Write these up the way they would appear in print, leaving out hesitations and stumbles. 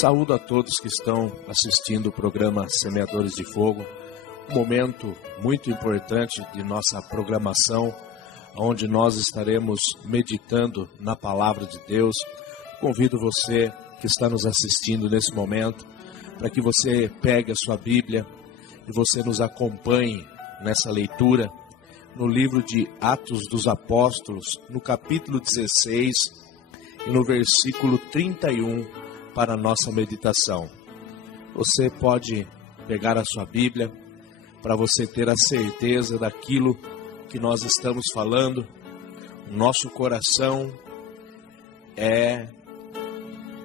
Saúdo a todos que estão assistindo o programa Semeadores de Fogo, um momento muito importante de nossa programação, onde nós estaremos meditando na Palavra de Deus. Convido você que está nos assistindo nesse momento, para que você pegue a sua Bíblia e você nos acompanhe nessa leitura no livro de Atos dos Apóstolos, no capítulo 16 e no versículo 31, para a nossa meditação. Você pode pegar a sua Bíblia para você ter a certeza daquilo que nós estamos falando. O nosso coração é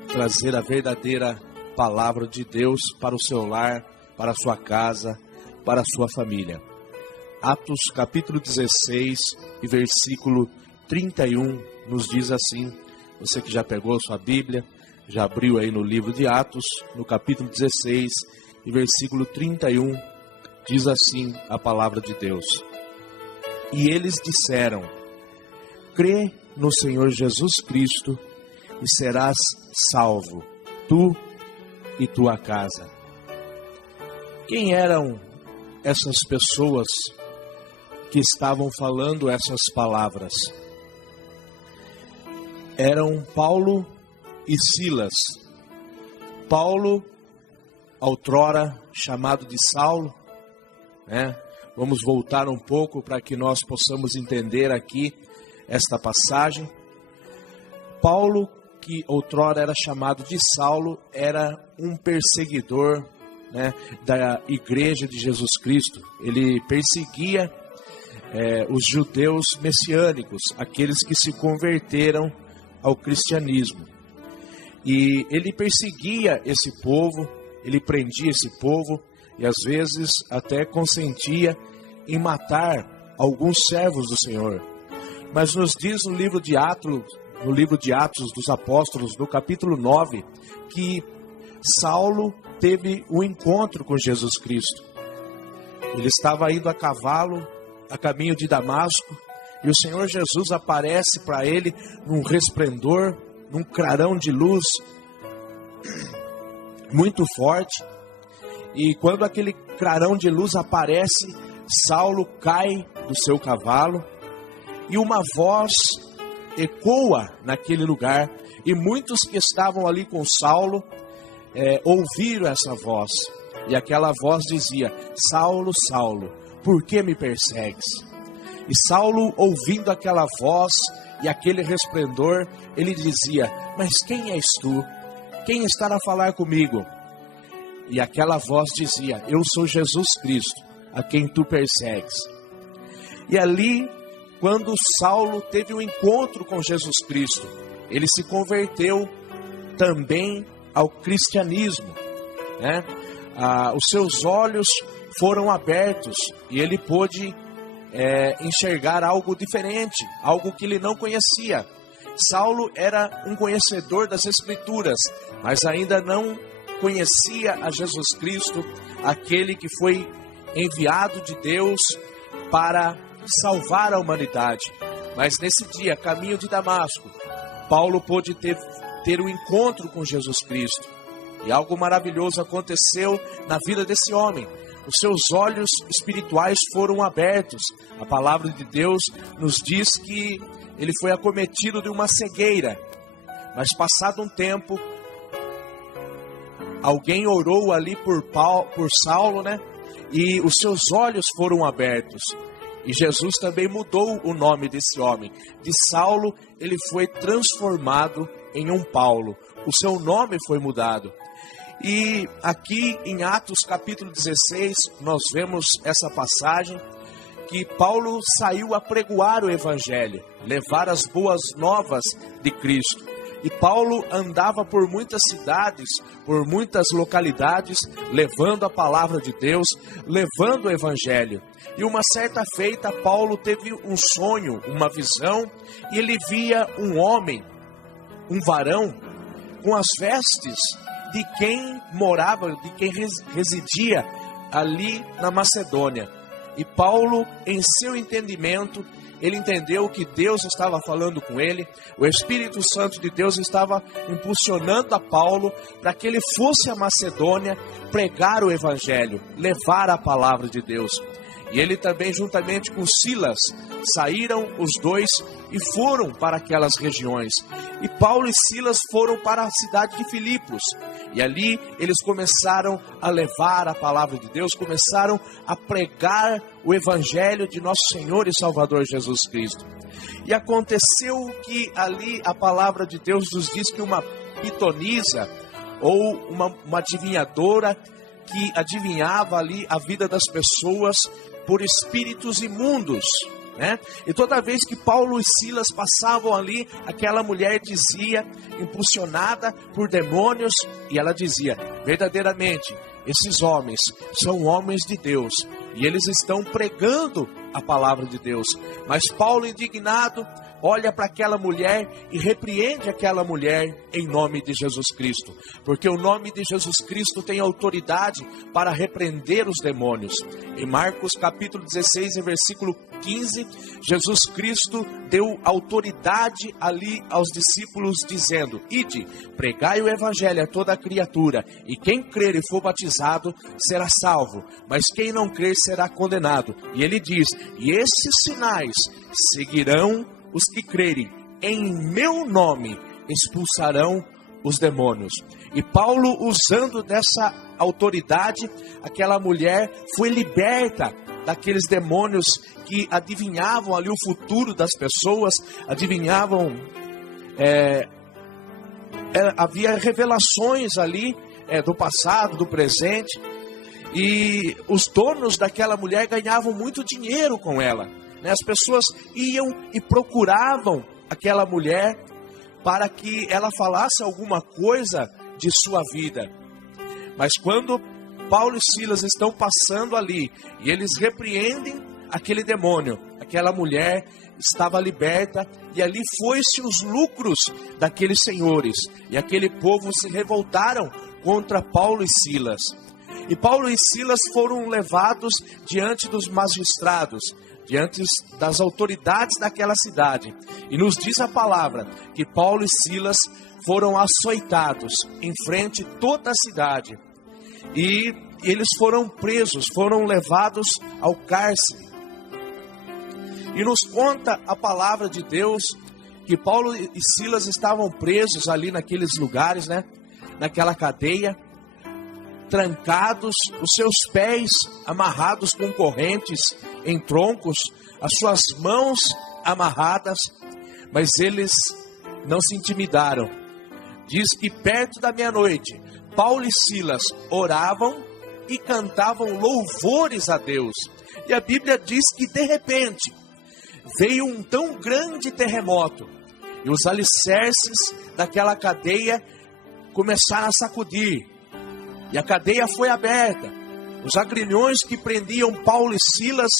trazer a verdadeira palavra de Deus para o seu lar, para a sua casa, para a sua família. Atos capítulo 16 e versículo 31 nos diz assim. Você que já pegou a sua Bíblia, já abriu aí no livro de Atos, no capítulo 16 e versículo 31, diz assim a palavra de Deus. E eles disseram: crê no Senhor Jesus Cristo e serás salvo, tu e tua casa. Quem eram essas pessoas que estavam falando essas palavras? Eram Paulo e Silas. Paulo, outrora chamado de Saulo, né? Vamos voltar um pouco para que nós possamos entender aqui esta passagem. Paulo, que outrora era chamado de Saulo, era um perseguidor, né, da igreja de Jesus Cristo. Ele perseguia os judeus messiânicos, aqueles que se converteram ao cristianismo. E ele perseguia esse povo, ele prendia esse povo e às vezes até consentia em matar alguns servos do Senhor. Mas nos diz no livro de Atos dos Apóstolos, no capítulo 9, que Saulo teve um encontro com Jesus Cristo. Ele estava indo a cavalo, a caminho de Damasco, e o Senhor Jesus aparece para ele num resplendor, num clarão de luz muito forte. E quando aquele clarão de luz aparece, Saulo cai do seu cavalo e uma voz ecoa naquele lugar. E muitos que estavam ali com Saulo ouviram essa voz. E aquela voz dizia: Saulo, Saulo, por que me persegues? E Saulo, ouvindo aquela voz e aquele resplendor, ele dizia: mas quem és tu? Quem está a falar comigo? E aquela voz dizia: eu sou Jesus Cristo, a quem tu persegues. E ali, quando Saulo teve um encontro com Jesus Cristo, ele se converteu também ao cristianismo, né? Os seus olhos foram abertos e ele pôde enxergar algo diferente, algo que ele não conhecia. Saulo era um conhecedor das Escrituras, mas ainda não conhecia a Jesus Cristo, aquele que foi enviado de Deus para salvar a humanidade. Mas nesse dia, caminho de Damasco, Paulo pôde ter um encontro com Jesus Cristo. E algo maravilhoso aconteceu na vida desse homem. Os seus olhos espirituais foram abertos. A palavra de Deus nos diz que ele foi acometido de uma cegueira. Mas passado um tempo, alguém orou ali por Saulo, né? E os seus olhos foram abertos. E Jesus também mudou o nome desse homem. De Saulo, ele foi transformado em um Paulo. O seu nome foi mudado. E aqui em Atos capítulo 16, nós vemos essa passagem que Paulo saiu a pregoar o Evangelho, levar as boas novas de Cristo. E Paulo andava por muitas cidades, por muitas localidades, levando a palavra de Deus, levando o Evangelho. E uma certa feita, Paulo teve um sonho, uma visão, e ele via um homem, um varão, com as vestes de quem morava, de quem residia ali na Macedônia. E Paulo, em seu entendimento, ele entendeu que Deus estava falando com ele, o Espírito Santo de Deus estava impulsionando a Paulo para que ele fosse a Macedônia pregar o Evangelho, levar a palavra de Deus. E ele também, juntamente com Silas, saíram os dois e foram para aquelas regiões. E Paulo e Silas foram para a cidade de Filipos. E ali eles começaram a levar a palavra de Deus, começaram a pregar o Evangelho de nosso Senhor e Salvador Jesus Cristo. E aconteceu que ali a palavra de Deus nos diz que uma pitonisa, ou uma adivinhadora, que adivinhava ali a vida das pessoas por espíritos imundos, né? E toda vez que Paulo e Silas passavam ali, aquela mulher dizia, impulsionada por demônios, e ela dizia: verdadeiramente, esses homens são homens de Deus, e eles estão pregando a palavra de Deus. Mas Paulo, indignado, olha para aquela mulher e repreende aquela mulher em nome de Jesus Cristo, porque o nome de Jesus Cristo tem autoridade para repreender os demônios. Em Marcos capítulo 16, em versículo 15, Jesus Cristo deu autoridade ali aos discípulos, dizendo: ide, pregai o evangelho a toda criatura, e quem crer e for batizado será salvo, mas quem não crer será condenado. E ele diz: e esses sinais seguirão os que crerem, em meu nome expulsarão os demônios. E Paulo, usando dessa autoridade, aquela mulher foi liberta daqueles demônios que adivinhavam ali o futuro das pessoas, adivinhavam, havia revelações ali do passado, do presente, e os donos daquela mulher ganhavam muito dinheiro com ela. As pessoas iam e procuravam aquela mulher para que ela falasse alguma coisa de sua vida. Mas quando Paulo e Silas estão passando ali e eles repreendem aquele demônio, aquela mulher estava liberta, e ali foi-se os lucros daqueles senhores, e aquele povo se revoltaram contra Paulo e Silas. E Paulo e Silas foram levados diante dos magistrados, diante das autoridades daquela cidade. E nos diz a palavra que Paulo e Silas foram açoitados em frente a toda a cidade. E eles foram presos, foram levados ao cárcere. E nos conta a palavra de Deus que Paulo e Silas estavam presos ali naqueles lugares, né? Naquela cadeia, trancados, os seus pés amarrados com correntes em troncos, as suas mãos amarradas, mas eles não se intimidaram. Diz que perto da meia-noite, Paulo e Silas oravam e cantavam louvores a Deus. E a Bíblia diz que de repente veio um tão grande terremoto, e os alicerces daquela cadeia começaram a sacudir, e a cadeia foi aberta. Os agrilhões que prendiam Paulo e Silas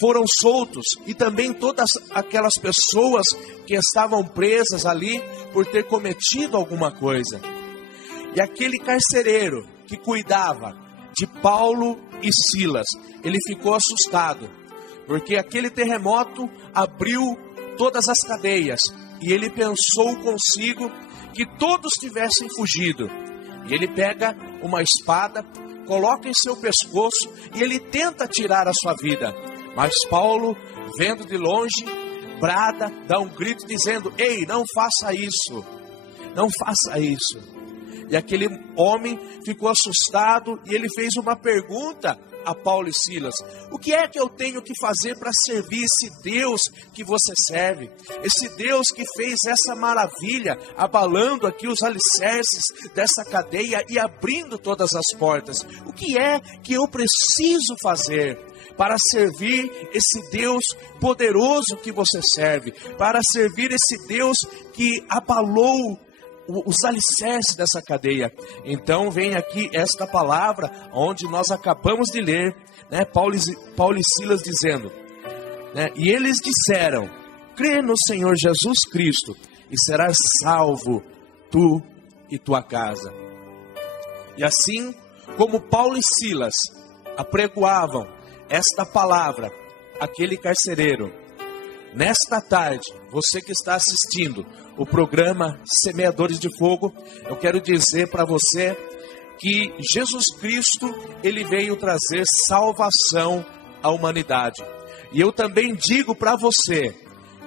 foram soltos, e também todas aquelas pessoas que estavam presas ali por ter cometido alguma coisa. E aquele carcereiro que cuidava de Paulo e Silas, ele ficou assustado, porque aquele terremoto abriu todas as cadeias, e ele pensou consigo que todos tivessem fugido. E ele pega uma espada, coloca em seu pescoço e ele tenta tirar a sua vida. Mas Paulo, vendo de longe, brada, dá um grito dizendo: ei, não faça isso, não faça isso. E aquele homem ficou assustado e ele fez uma pergunta a Paulo e Silas: o que é que eu tenho que fazer para servir esse Deus que você serve? Esse Deus que fez essa maravilha, abalando aqui os alicerces dessa cadeia e abrindo todas as portas. O que é que eu preciso fazer para servir esse Deus poderoso que você serve? Para servir esse Deus que abalou os alicerces dessa cadeia. Então vem aqui esta palavra, onde nós acabamos de ler, né? Paulo e Silas dizendo, né? E eles disseram: crê no Senhor Jesus Cristo e serás salvo, tu e tua casa. E assim como Paulo e Silas apregoavam esta palavra, aquele carcereiro nesta tarde, você que está assistindo o programa Semeadores de Fogo, eu quero dizer para você que Jesus Cristo, ele veio trazer salvação à humanidade. E eu também digo para você,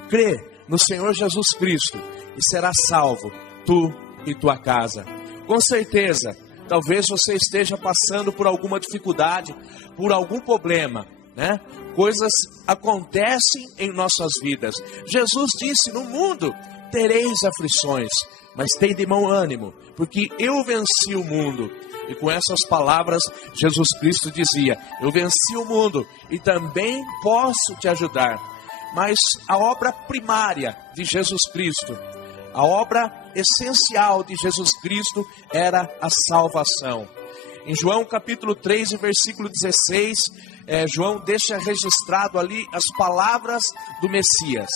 crê no Senhor Jesus Cristo e será salvo, tu e tua casa. Com certeza, talvez você esteja passando por alguma dificuldade, por algum problema, né? Coisas acontecem em nossas vidas. Jesus disse, no mundo tereis aflições, mas tem de bom ânimo, porque eu venci o mundo. E com essas palavras, Jesus Cristo dizia, eu venci o mundo e também posso te ajudar. Mas a obra primária de Jesus Cristo, a obra essencial de Jesus Cristo era a salvação. Em João capítulo 3, versículo 16, João deixa registrado ali as palavras do Messias.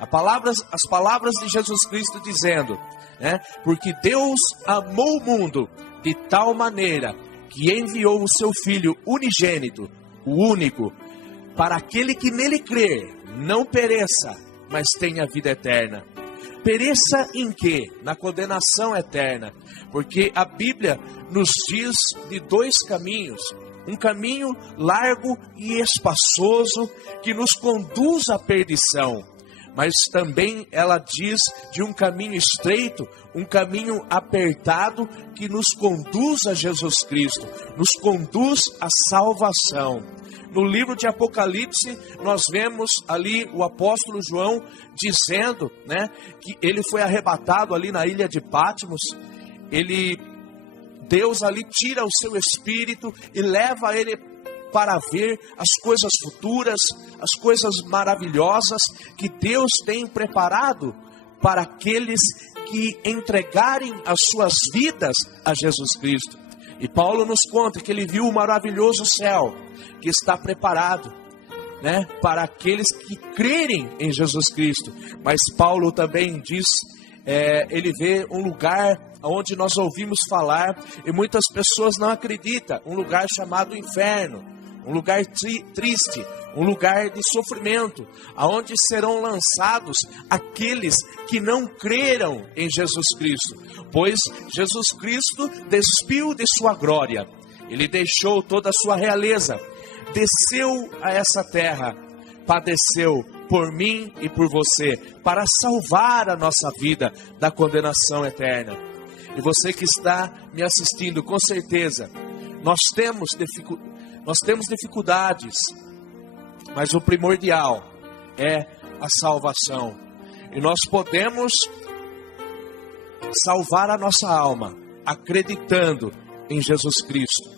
As palavras de Jesus Cristo dizendo, né, porque Deus amou o mundo de tal maneira que enviou o seu Filho unigênito, o único, para aquele que nele crê, não pereça, mas tenha vida eterna. Pereça em quê? Na condenação eterna. Porque a Bíblia nos diz de dois caminhos. Um caminho largo e espaçoso que nos conduz à perdição. Mas também ela diz de um caminho estreito, um caminho apertado que nos conduz a Jesus Cristo, nos conduz à salvação. No livro de Apocalipse, nós vemos ali o apóstolo João dizendo, né, que ele foi arrebatado ali na ilha de Patmos. Deus ali tira o seu espírito e leva ele para ver as coisas futuras, as coisas maravilhosas que Deus tem preparado para aqueles que entregarem as suas vidas a Jesus Cristo. E Paulo nos conta que ele viu o maravilhoso céu que está preparado, né, para aqueles que crerem em Jesus Cristo. Mas Paulo também diz, ele vê um lugar onde nós ouvimos falar e muitas pessoas não acreditam, um lugar chamado inferno, um lugar triste, um lugar de sofrimento, aonde serão lançados aqueles que não creram em Jesus Cristo, pois Jesus Cristo despiu de sua glória, ele deixou toda a sua realeza, desceu a essa terra, padeceu por mim e por você, para salvar a nossa vida da condenação eterna. E você que está me assistindo, com certeza, nós temos dificuldades, mas o primordial é a salvação. E nós podemos salvar a nossa alma acreditando em Jesus Cristo,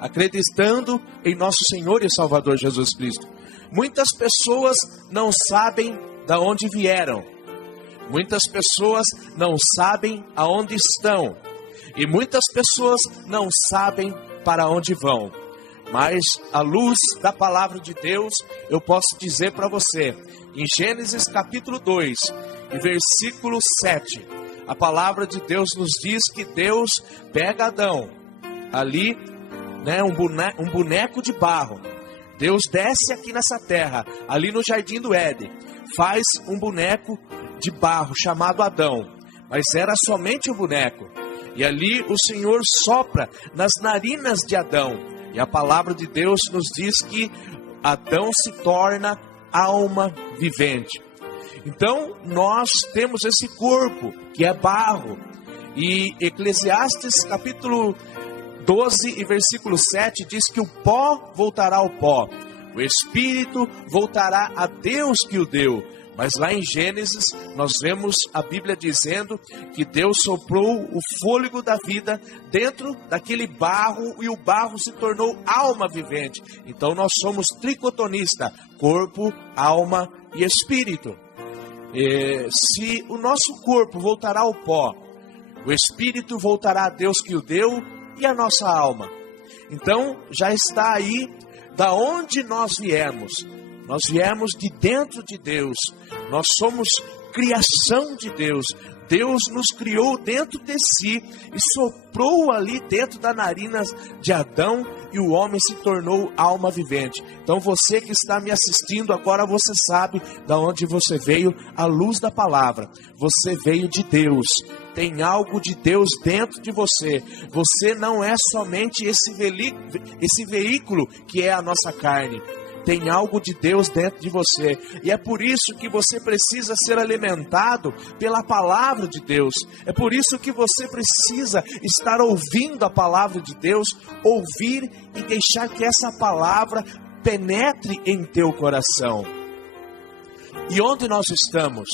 acreditando em nosso Senhor e Salvador Jesus Cristo. Muitas pessoas não sabem de onde vieram, muitas pessoas não sabem aonde estão, e muitas pessoas não sabem para onde vão. Mas à luz da palavra de Deus, eu posso dizer para você, em Gênesis capítulo 2, e versículo 7, a palavra de Deus nos diz que Deus pega Adão, ali, né, um boneco de barro. Deus desce aqui nessa terra, ali no jardim do Éden, faz um boneco de barro chamado Adão, mas era somente um boneco. E ali o Senhor sopra nas narinas de Adão. E a palavra de Deus nos diz que Adão se torna alma vivente. Então nós temos esse corpo que é barro. E Eclesiastes capítulo 12 e versículo 7 diz que o pó voltará ao pó, o espírito voltará a Deus que o deu. Mas lá em Gênesis nós vemos a Bíblia dizendo que Deus soprou o fôlego da vida dentro daquele barro e o barro se tornou alma vivente. Então nós somos tricotonista, corpo, alma e espírito. Se o nosso corpo voltará ao pó, o espírito voltará a Deus que o deu e a nossa alma. Então já está aí da onde nós viemos. Nós viemos de dentro de Deus. Nós somos criação de Deus. Deus nos criou dentro de si e soprou ali dentro da narina de Adão e o homem se tornou alma vivente. Então você que está me assistindo agora, você sabe de onde você veio, à luz da palavra. Você veio de Deus. Tem algo de Deus dentro de você. Você não é somente esse veículo que é a nossa carne. Tem algo de Deus dentro de você. E é por isso que você precisa ser alimentado pela palavra de Deus. É por isso que você precisa estar ouvindo a palavra de Deus, ouvir e deixar que essa palavra penetre em teu coração. E onde nós estamos?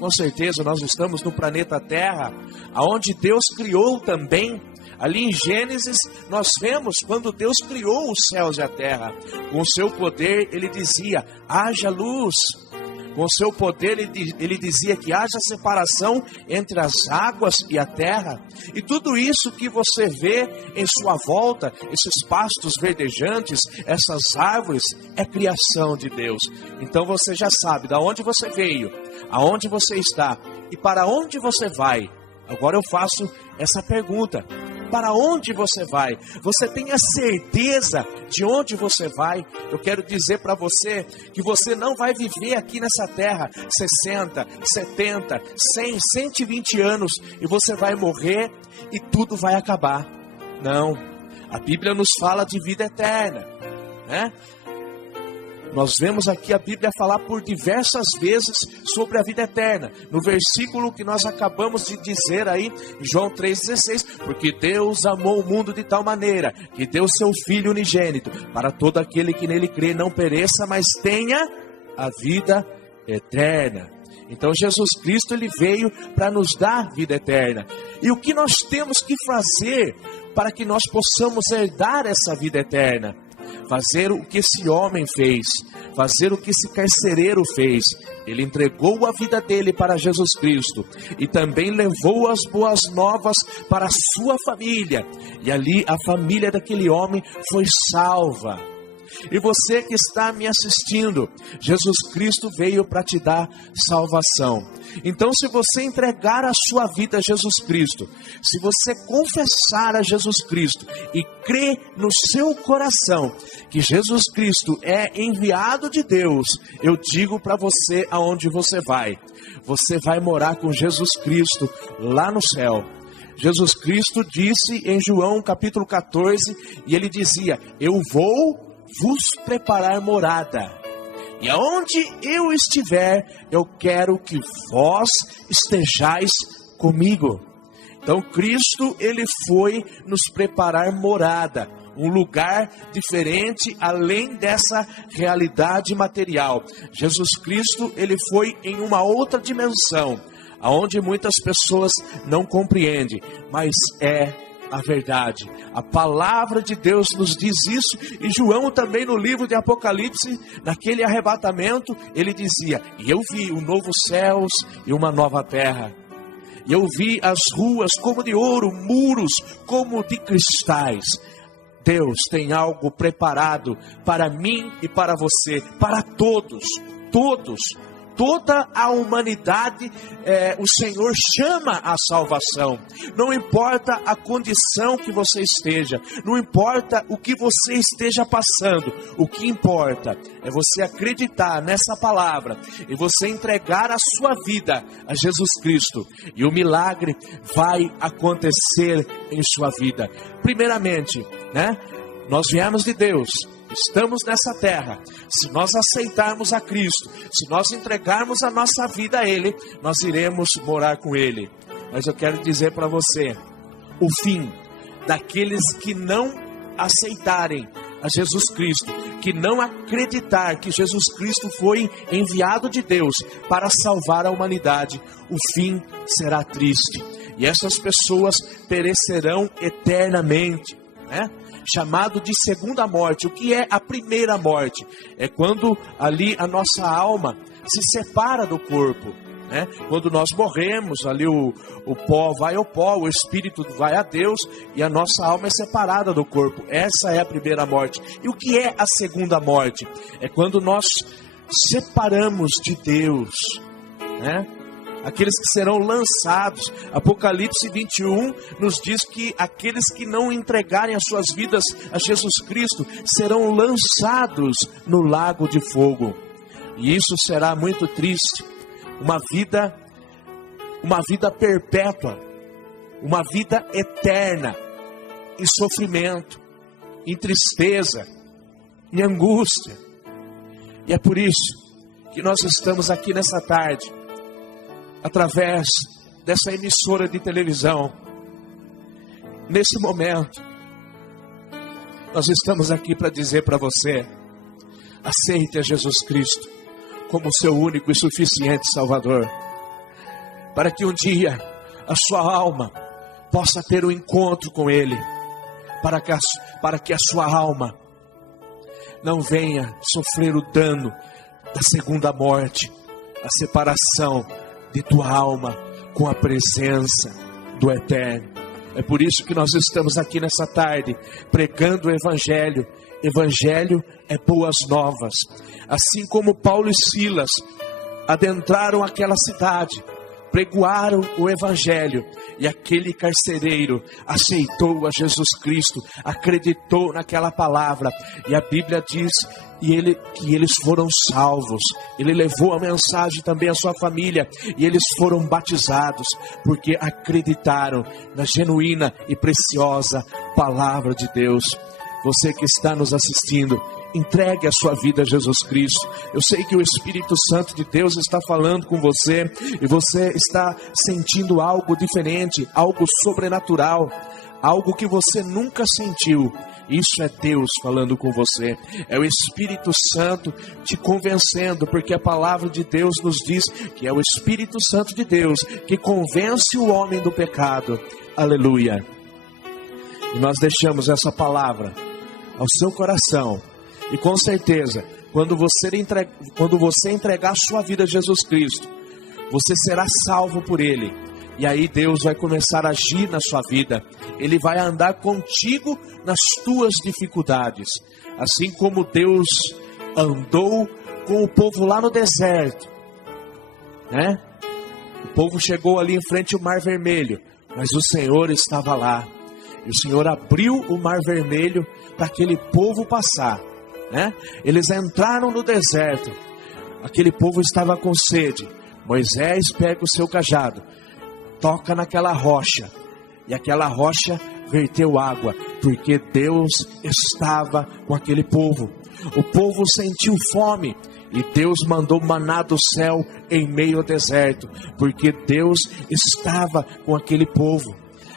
Com certeza nós estamos no planeta Terra, aonde Deus criou também. Ali em Gênesis, nós vemos quando Deus criou os céus e a terra. Com o seu poder, ele dizia, haja luz. Com o seu poder, ele dizia que haja separação entre as águas e a terra. E tudo isso que você vê em sua volta, esses pastos verdejantes, essas árvores, é criação de Deus. Então você já sabe de onde você veio, aonde você está e para onde você vai. Agora eu faço essa pergunta. Para onde você vai? Você tem a certeza de onde você vai? Eu quero dizer para você que você não vai viver aqui nessa terra 60, 70, 100, 120 anos e você vai morrer e tudo vai acabar. Não, a Bíblia nos fala de vida eterna, né? Nós vemos aqui a Bíblia falar por diversas vezes sobre a vida eterna. No versículo que nós acabamos de dizer aí, João 3,16. Porque Deus amou o mundo de tal maneira, que deu seu Filho unigênito, para todo aquele que nele crê não pereça, mas tenha a vida eterna. Então Jesus Cristo, ele veio para nos dar vida eterna. E o que nós temos que fazer para que nós possamos herdar essa vida eterna? Fazer o que esse homem fez, fazer o que esse carcereiro fez. Ele entregou a vida dele para Jesus Cristo e também levou as boas novas para a sua família. E ali a família daquele homem foi salva. E você que está me assistindo, Jesus Cristo veio para te dar salvação. Então, se você entregar a sua vida a Jesus Cristo, se você confessar a Jesus Cristo e crer no seu coração que Jesus Cristo é enviado de Deus, eu digo para você aonde você vai. Você vai morar com Jesus Cristo lá no céu. Jesus Cristo disse em João capítulo 14, e ele dizia, eu vou vos preparar morada. E aonde eu estiver, eu quero que vós estejais comigo. Então Cristo, ele foi nos preparar morada, um lugar diferente além dessa realidade material. Jesus Cristo, ele foi em uma outra dimensão, aonde muitas pessoas não compreendem, mas é a verdade. A palavra de Deus nos diz isso, e João também no livro de Apocalipse, naquele arrebatamento, ele dizia, e eu vi um novo céus e uma nova terra, e eu vi as ruas como de ouro, muros como de cristais. Deus tem algo preparado para mim e para você, para todos, toda a humanidade, o Senhor chama a salvação. Não importa a condição que você esteja, não importa o que você esteja passando, o que importa é você acreditar nessa palavra e você entregar a sua vida a Jesus Cristo, e o milagre vai acontecer em sua vida. Primeiramente, né? Nós viemos de Deus. Estamos nessa terra. Se nós aceitarmos a Cristo, se nós entregarmos a nossa vida a Ele, nós iremos morar com Ele. Mas eu quero dizer para você, o fim daqueles que não aceitarem a Jesus Cristo, que não acreditar que Jesus Cristo foi enviado de Deus para salvar a humanidade, o fim será triste. E essas pessoas perecerão eternamente, né? Chamado de segunda morte. O que é a primeira morte? É quando ali a nossa alma se separa do corpo, né? Quando nós morremos, ali o pó vai ao pó, o espírito vai a Deus e a nossa alma é separada do corpo. Essa é a primeira morte. E o que é a segunda morte? É quando nós separamos de Deus, né? aqueles que serão lançados. Apocalipse 21 nos diz que aqueles que não entregarem as suas vidas a Jesus Cristo serão lançados no lago de fogo. E isso será muito triste. Uma vida perpétua, uma vida eterna, em sofrimento, em tristeza, em angústia. E é por isso que nós estamos aqui nessa tarde, através dessa emissora de televisão. Nesse momento, nós estamos aqui para dizer para você: aceite a Jesus Cristo como seu único e suficiente Salvador, para que um dia a sua alma possa ter um encontro com Ele, para que a sua alma não venha sofrer o dano da segunda morte, a separação de tua alma com a presença do Eterno. É por isso que nós estamos aqui nessa tarde, pregando o Evangelho. Evangelho é boas novas. Assim como Paulo e Silas adentraram aquela cidade, pregoaram o Evangelho, e aquele carcereiro aceitou a Jesus Cristo, acreditou naquela palavra, e a Bíblia diz que eles foram salvos. Ele levou a mensagem também à sua família, e eles foram batizados, porque acreditaram na genuína e preciosa palavra de Deus. Você que está nos assistindo, entregue a sua vida a Jesus Cristo. Eu sei que o Espírito Santo de Deus está falando com você, e você está sentindo algo diferente, algo sobrenatural, algo que você nunca sentiu. Isso é Deus falando com você, é o Espírito Santo te convencendo, porque a palavra de Deus nos diz que é o Espírito Santo de Deus que convence o homem do pecado. Aleluia. E nós deixamos essa palavra ao seu coração, e com certeza, quando você entregar a sua vida a Jesus Cristo, você será salvo por Ele. E aí Deus vai começar a agir na sua vida. Ele vai andar contigo nas tuas dificuldades. Assim como Deus andou com o povo lá no deserto, né? O povo chegou ali em frente ao Mar Vermelho, mas o Senhor estava lá. E o Senhor abriu o Mar Vermelho para aquele povo passar, né? Eles entraram no deserto. Aquele povo estava com sede. Moisés pega o seu cajado, toca naquela rocha, e aquela rocha verteu água, porque Deus estava com aquele povo. O povo sentiu fome, e Deus mandou maná do céu em meio ao deserto, porque Deus estava com aquele povo.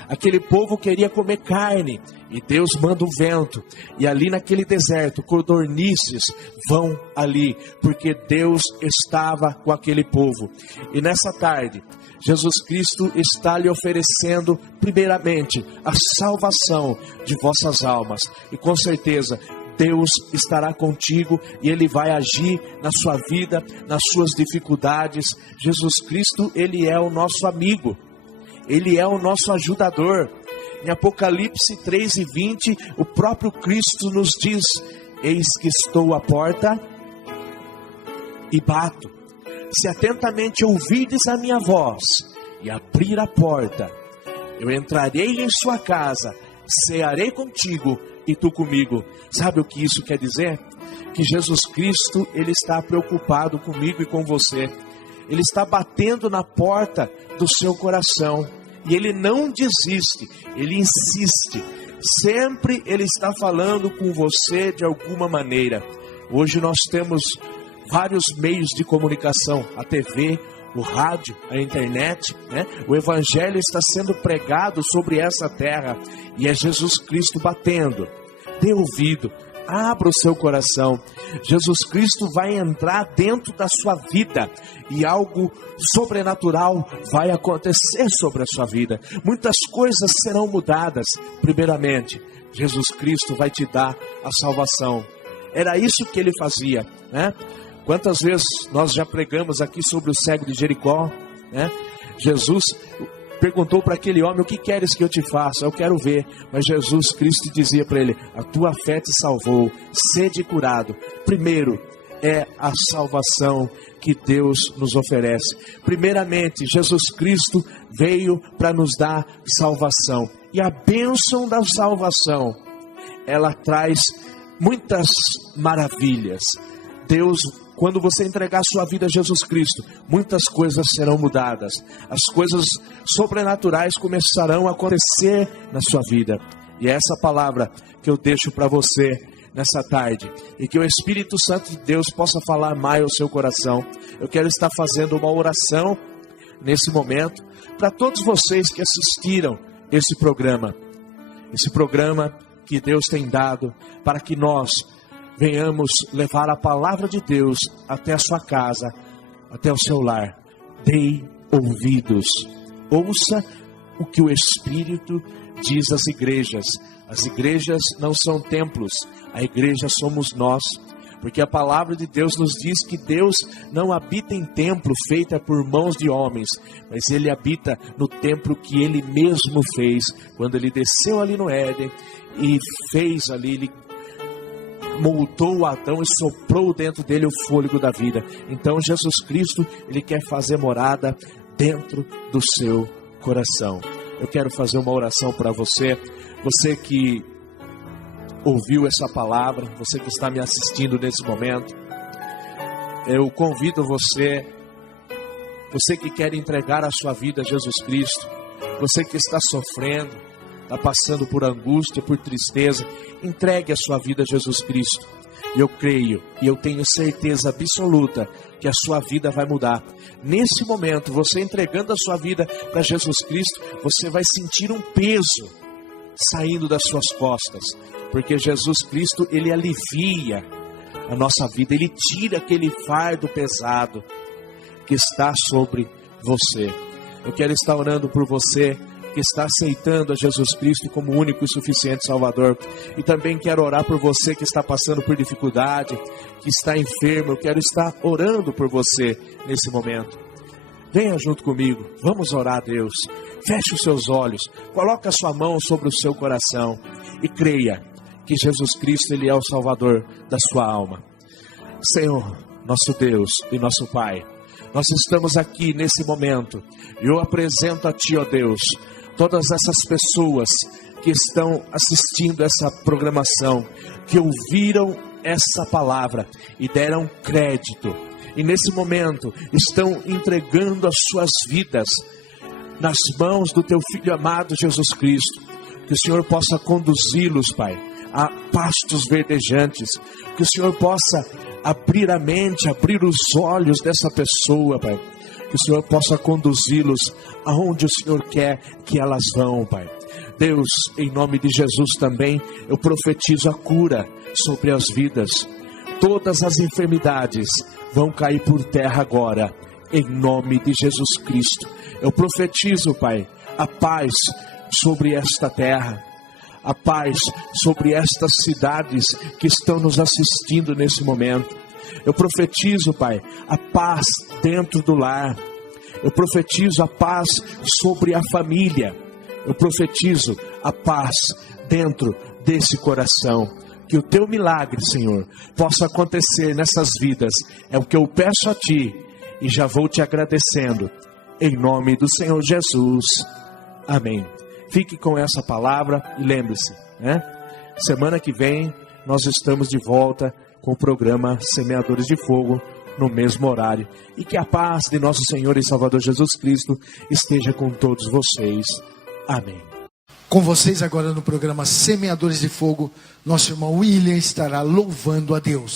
Aquele povo queria comer carne, e Deus manda um vento, e ali naquele deserto, codornizes vão ali, porque Deus estava com aquele povo. E nessa tarde, Jesus Cristo está lhe oferecendo, primeiramente, a salvação de vossas almas, e com certeza, Deus estará contigo, e Ele vai agir na sua vida, nas suas dificuldades. Jesus Cristo, Ele é o nosso amigo, Ele é o nosso ajudador. Em Apocalipse 3:20, o próprio Cristo nos diz: eis que estou à porta e bato. Se atentamente ouvirdes a minha voz e abrir a porta, eu entrarei em sua casa, cearei contigo e tu comigo. Sabe o que isso quer dizer? Que Jesus Cristo, Ele está preocupado comigo e com você. Ele está batendo na porta do seu coração. E Ele não desiste, Ele insiste. Sempre Ele está falando com você de alguma maneira. Hoje nós temos vários meios de comunicação, a TV, o rádio, a internet, né? O Evangelho está sendo pregado sobre essa terra, e é Jesus Cristo batendo. Dê ouvido, abra o seu coração. Jesus Cristo vai entrar dentro da sua vida, e algo sobrenatural vai acontecer sobre a sua vida. Muitas coisas serão mudadas. Primeiramente, Jesus Cristo vai te dar a salvação. Era isso que Ele fazia, né? Quantas vezes nós já pregamos aqui sobre o cego de Jericó, né? Jesus perguntou para aquele homem: o que queres que eu te faça? Eu quero ver. Mas Jesus Cristo dizia para ele: a tua fé te salvou, sede curado. Primeiro, é a salvação que Deus nos oferece. Primeiramente, Jesus Cristo veio para nos dar salvação. E a bênção da salvação, ela traz muitas maravilhas. Deus, quando você entregar sua vida a Jesus Cristo, muitas coisas serão mudadas. As coisas sobrenaturais começarão a acontecer na sua vida. E é essa palavra que eu deixo para você nessa tarde, e que o Espírito Santo de Deus possa falar mais ao seu coração. Eu quero estar fazendo uma oração nesse momento para todos vocês que assistiram esse programa que Deus tem dado para que nós venhamos levar a palavra de Deus até a sua casa, até o seu lar. Dei ouvidos, ouça o que o Espírito diz às igrejas. As igrejas não são templos, a igreja somos nós, porque a palavra de Deus nos diz que Deus não habita em templo feito por mãos de homens, mas Ele habita no templo que Ele mesmo fez, quando Ele desceu ali no Éden e fez ali, Ele moldou Adão e soprou dentro dele o fôlego da vida. Então Jesus Cristo, Ele quer fazer morada dentro do seu coração. Eu quero fazer uma oração para você, você que ouviu essa palavra, você que está me assistindo nesse momento. Eu convido você que quer entregar a sua vida a Jesus Cristo, você que está sofrendo, está passando por angústia, por tristeza, entregue a sua vida a Jesus Cristo. Eu creio e eu tenho certeza absoluta que a sua vida vai mudar. Nesse momento, você entregando a sua vida para Jesus Cristo, você vai sentir um peso saindo das suas costas, porque Jesus Cristo, Ele alivia a nossa vida, Ele tira aquele fardo pesado que está sobre você. Eu quero estar orando por você que está aceitando a Jesus Cristo como único e suficiente Salvador. E também quero orar por você que está passando por dificuldade, que está enfermo. Eu quero estar orando por você nesse momento. Venha junto comigo, vamos orar a Deus. Feche os seus olhos, coloque a sua mão sobre o seu coração e creia que Jesus Cristo, Ele é o Salvador da sua alma. Senhor, nosso Deus e nosso Pai, nós estamos aqui nesse momento e eu apresento a Ti, ó Deus, todas essas pessoas que estão assistindo essa programação, que ouviram essa palavra e deram crédito, e nesse momento estão entregando as suas vidas nas mãos do Teu Filho amado Jesus Cristo. Que o Senhor possa conduzi-los, Pai, a pastos verdejantes, que o Senhor possa abrir a mente, abrir os olhos dessa pessoa, Pai, que o Senhor possa conduzi-los aonde o Senhor quer que elas vão, Pai. Deus, em nome de Jesus também, eu profetizo a cura sobre as vidas. Todas as enfermidades vão cair por terra agora, em nome de Jesus Cristo. Eu profetizo, Pai, a paz sobre esta terra, a paz sobre estas cidades que estão nos assistindo nesse momento. Eu profetizo, Pai, a paz dentro do lar. Eu profetizo a paz sobre a família. Eu profetizo a paz dentro desse coração. Que o Teu milagre, Senhor, possa acontecer nessas vidas. É o que eu peço a Ti e já vou Te agradecendo. Em nome do Senhor Jesus. Amém. Fique com essa palavra e lembre-se, né? Semana que vem nós estamos de volta com o programa Semeadores de Fogo, no mesmo horário. E que a paz de nosso Senhor e Salvador Jesus Cristo esteja com todos vocês. Amém. Com vocês agora no programa Semeadores de Fogo, nosso irmão William estará louvando a Deus.